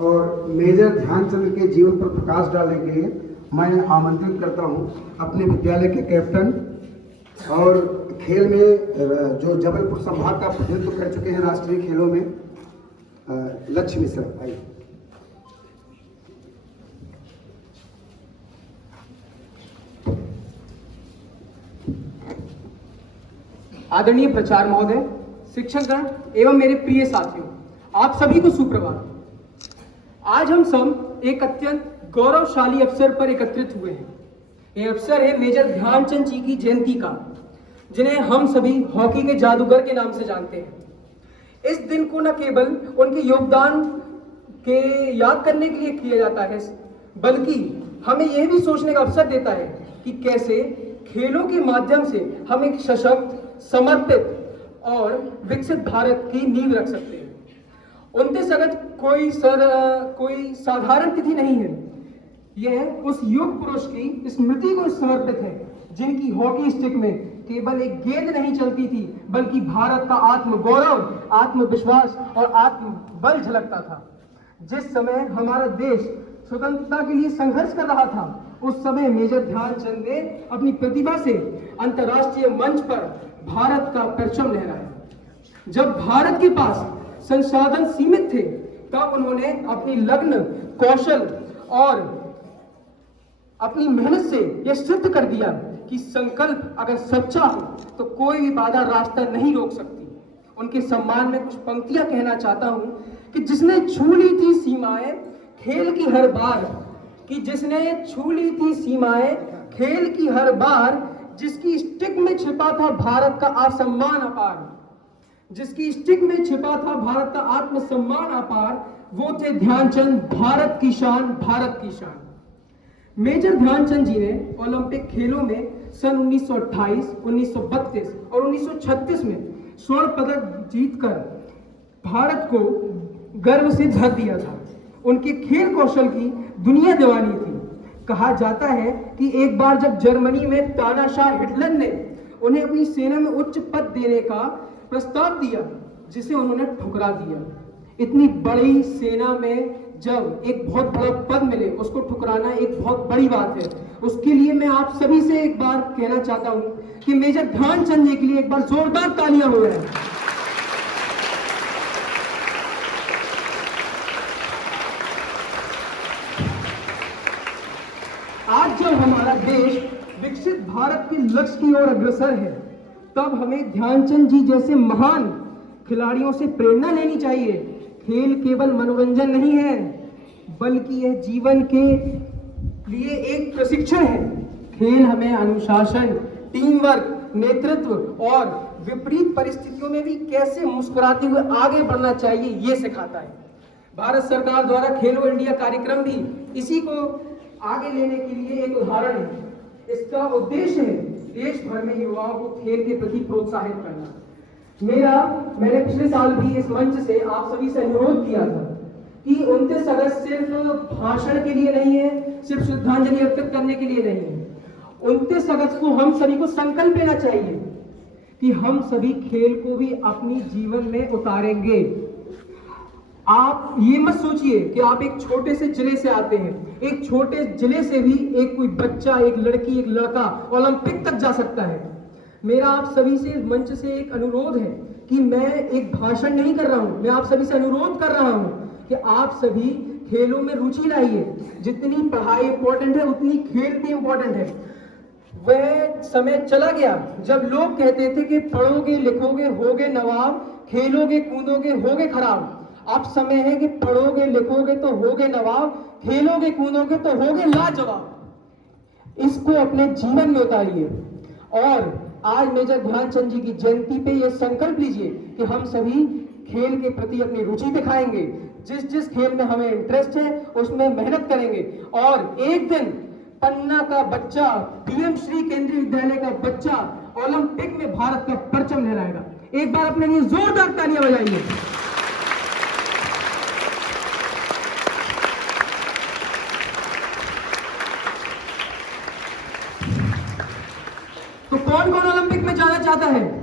और मेजर ध्यानचंद के जीवन पर प्रकाश डालने के लिए मैं आमंत्रित करता हूं अपने विद्यालय के कैप्टन और खेल में जो जबलपुर संभाग का प्रतिनिधित्व कर चुके हैं राष्ट्रीय खेलों में, लक्ष्य मिश्रा। आइए। आदरणीय प्रचार महोदय, शिक्षकगण एवं मेरे प्रिय साथियों, आप सभी को सुप्रभात। आज हम सब एक अत्यंत गौरवशाली अवसर पर एकत्रित हुए हैं। यह अवसर है मेजर ध्यानचंद जी की जयंती का, जिन्हें हम सभी हॉकी के जादूगर के नाम से जानते हैं। इस दिन को न केवल उनके योगदान के याद करने के लिए किया जाता है, बल्कि हमें यह भी सोचने का अवसर देता है कि कैसे खेलों के माध्यम से हम एक सशक्त, समर्पित और विकसित भारत की नींव रख सकते हैं। 29 अगस्त कोई साधारण तिथि नहीं है। यह उस युग पुरुष की स्मृति को समर्पित है, जिनकी हॉकी स्टिक में केवल एक गेंद नहीं चलती थी, बल्कि भारत का आत्मगौरव, आत्मविश्वास और आत्मबल झलकता था। जिस समय हमारा देश स्वतंत्रता के लिए संघर्ष कर रहा था, उस समय मेजर ध्यानचंद ने अपनी प्रतिभा से अंतर्राष्ट्रीय मंच पर भारत का परचम लहराया। जब भारत के पास संसाधन सीमित थे, तब उन्होंने अपनी लगन, कौशल और अपनी मेहनत से यह सिद्ध कर दिया कि संकल्प अगर सच्चा हो तो कोई भी बाधा रास्ता नहीं रोक सकती। उनके सम्मान में कुछ पंक्तियां कहना चाहता हूं कि जिसने छू ली थी सीमाएं खेल की हर बार, खेल की हर बार, जिसकी स्टिक में छिपा था भारत का असम्मान अपार, भारत का आत्मसम्मान अपार, वो थे ध्यानचंद, भारत की शान, भारत की शान। मेजर ध्यानचंद जी ने ओलंपिक खेलों में सन 1928, 1932 और 1936 में स्वर्ण पदक जीतकर भारत को गर्व से भर दिया था। उनके खेल कौशल की दुनिया दीवानी थी। कहा जाता है कि एक बार जब जर्मनी में तानाशाह हिटलर ने उन्हें अपनी सेना में उच्च पद देने का प्रस्ताव दिया, जिसे उन्होंने ठुकरा दिया। इतनी बड़ी सेना में जब एक बहुत बड़ा पद मिले, उसको ठुकराना एक बहुत बड़ी बात है। उसके लिए मैं आप सभी से एक बार कहना चाहता हूं कि मेजर ध्यानचंद जी के लिए एक बार जोरदार तालियां हो जाए। आज जब हमारा देश विकसित भारत के लक्ष्य की ओर अग्रसर है, तब हमें ध्यानचंद जी जैसे महान खिलाड़ियों से प्रेरणा लेनी चाहिए। खेल केवल मनोरंजन नहीं है, बल्कि यह जीवन के लिए एक प्रशिक्षण है। खेल हमें अनुशासन, टीम वर्क, नेतृत्व और विपरीत परिस्थितियों में भी कैसे मुस्कुराते हुए आगे बढ़ना चाहिए, ये सिखाता है। भारत सरकार द्वारा खेलो इंडिया कार्यक्रम भी इसी को आगे लेने के लिए एक उदाहरण है। इसका उद्देश्य है देश भर में युवाओं को खेल के प्रति प्रोत्साहित करना। मैंने पिछले साल भी इस मंच से आप सभी से अनुरोध किया था कि 29 अगस्त सिर्फ भाषण के लिए नहीं है, सिर्फ श्रद्धांजलि अर्पित करने के लिए नहीं है। 29 अगस्त को हम सभी को संकल्प लेना चाहिए कि हम सभी खेल को भी अपनी जीवन में उतारेंगे। आप ये मत सोचिए कि आप एक छोटे से जिले से आते हैं। एक छोटे जिले से भी एक कोई बच्चा, एक लड़की, एक लड़का ओलंपिक तक जा सकता है। मेरा आप सभी से मंच से एक अनुरोध है कि मैं एक भाषण नहीं कर रहा हूं, मैं आप सभी से अनुरोध कर रहा हूं कि आप सभी खेलों में रुचि लाइए। जितनी पढ़ाई इंपॉर्टेंट है, उतनी खेल भी इंपॉर्टेंट है। वह समय चला गया जब लोग कहते थे कि पढ़ोगे लिखोगे होगे नवाब, खेलोगे कूदोगे होगे खराब। अब समय है कि पढ़ोगे लिखोगे तो होगे नवाब, खेलोगे कूदोगे तो होगे लाजवाब। इसको अपने जीवन में उतारिए और आज मेजर ध्यानचंद जी की जयंती पे यह संकल्प लीजिए कि हम सभी खेल के प्रति अपनी रुचि दिखाएंगे। जिस खेल में हमें इंटरेस्ट है उसमें मेहनत करेंगे और एक दिन पन्ना का बच्चा, पीएम श्री केंद्रीय विद्यालय का बच्चा ओलंपिक में भारत का परचम लहराएगा। एक बार अपने लिए जोरदार तालियां बजाइए। तो कौन कौन ओलंपिक में जाना चाहता है?